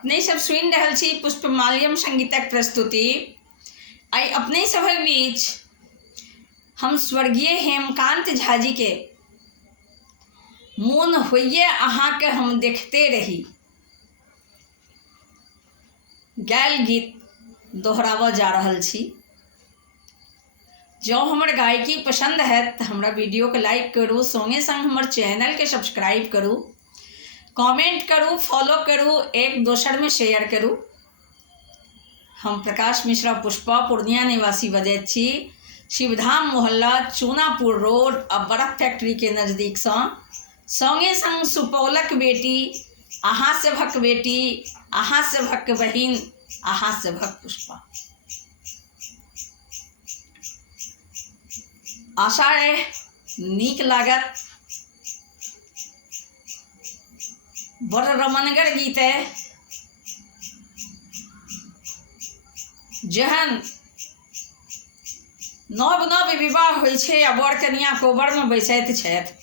अपने सब सुनि रहल छी पुष्पमाल्यम संगीतक प्रस्तुति। आई अपने सभक बीच हम स्वर्गीय हेमकांत झा जी के मोन होइए अहाँके हम देखते रही गायल गीत दोहराबऽ जा रहल छी। जँ हमर गायकी पसंद है तो हमरा वीडियो के लाइक करू, संगे संग हमर चैनल के सब्सक्राइब करू, कमेंट करू, फॉलो करू, एक दोसर में शेयर करू। हम प्रकाश मिश्रा पुष्पा पूर्णिया निवासी बजैत छी, शिवधाम मोहल्ला चूनापुर रोड आ बर्फ फैक्ट्री के नज़दीक संगे संग सुपौलक बेटी, अहाँ सभक बेटी, अहाँ सभक बहिन, अहाँ सभक पुष्पा। आशा है नीक लागत। बड़ रमनगर गीत है। जहन नव नव विवाह होइ छै आ बर कनिया कोबर में बैसैत छथि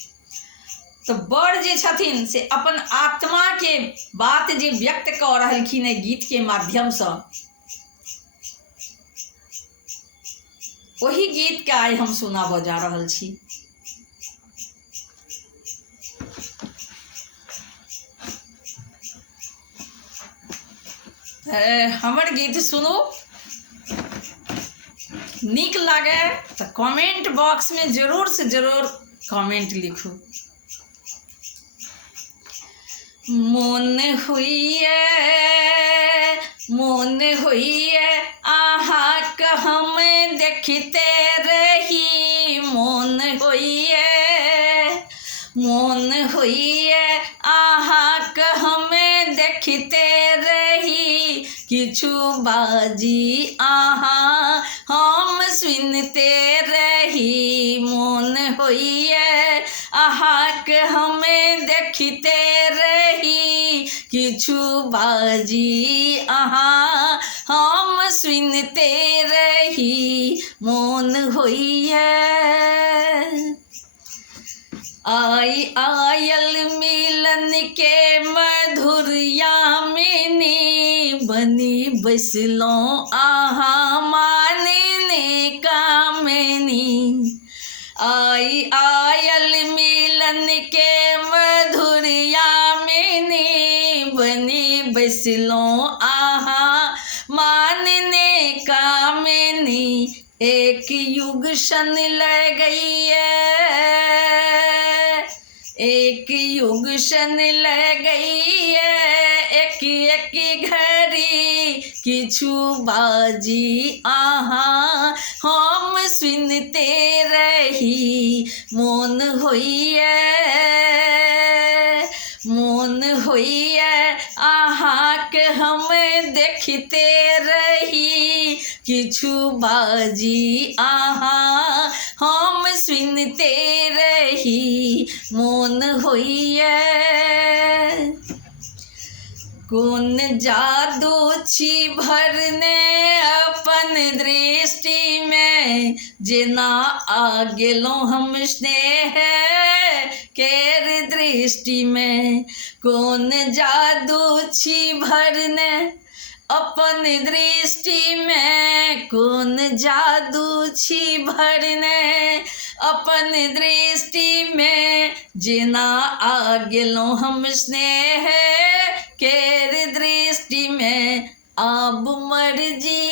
तो बर जे छथिन से अपन आत्मा के बात जे व्यक्त कऽ रहलखिन है गीत के माध्यम से, वही गीत के आइ हम सुनाबऽ जा रहल छी। हमर गीत सुनू, नीक लागे तो कमेंट बॉक्स में जरूर से जरूर कमेंट लिखू। मोन हुइए अहाँक हम देखते रही, मोन हुइए अहाँक हम देखते रही, किछु बाजी अहाँ हम सुनते रही। मोन होइए अहाँक हम देखते रही, किछु बाजी अहाँ हम सुनते रही। मोन होइए आयल मिलन के मधुरिया में बनी बैसलौं अहाँ मानने कामनी। आयल मिलन के मधुरिया में बनी बैसलौं अहाँ मानने कामनी। एक युग सन लगइए, एक युग सन लगइए, एक एक घड़ी किछु बाजी अहाँ हम सुनते रही। मोन होइए अहाँक हम देखते रही, किछु बाजी अहाँ हम सुनते रही। मोन होइए कोन जादू छी भरने अपन दृष्टि में, जेना आ गेलौं हम स्नेह केर दृष्टि में। कोन जादू छी भरने अपन दृष्टि में, कोन जादू छी भरने अपन दृष्टि में, जेना आ गेलौं हम स्नेह केर दृष्टि में। आब मर्जी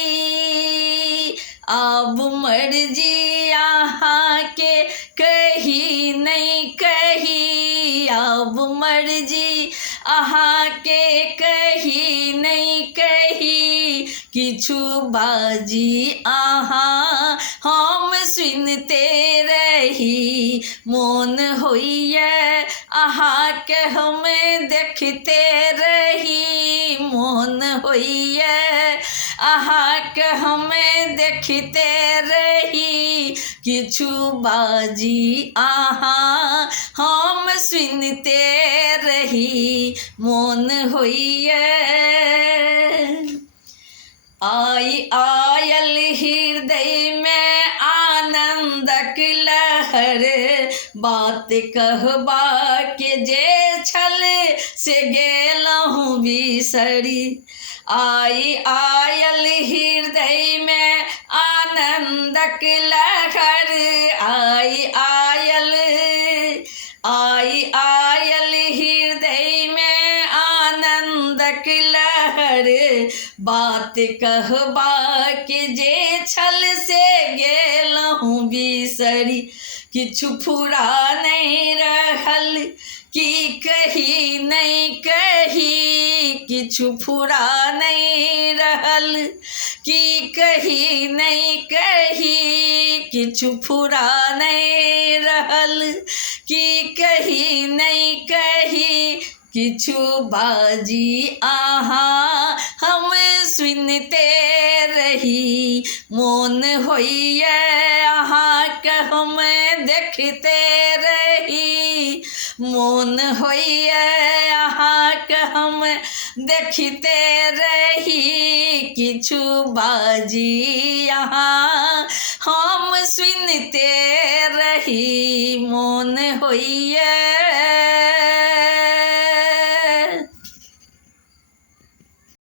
अहाँ के कही नहीं कही, आब मर्जी अहाँ के कही नहीं कही, किछु बाजी अहाँ हम सुनते रही। मोन होइए अहाँके हम देखते रही, मोन होइए अहाँके हम देखते रही, किछु बाजी अहाँ हम सुनते रही। मोन होइए आयल हृदय में आनंदक लहर बात कहबा के जे छल से गेलहुँ बिसरी। आई आयल हृदय में आनंदक लहर, आई आयल हृदय में आनंदक लहर। बात कहबा के जे छल से गेलहुँ बिसरी। किछु फुरा नहीं रहल कि कही नहीं कही, किछु फुरा नहीं रहल कि कही नहीं कही, किछु फुरा नहीं रहल कि कही नहीं कही। किछु बाजी अहाँ हम सुनते रही, मोन होइए अहाँके हम देखते रही, मोन होइए अहाँके हम देखते रही। किछु बाजी अहाँ हम सुनते रही, मोन होइए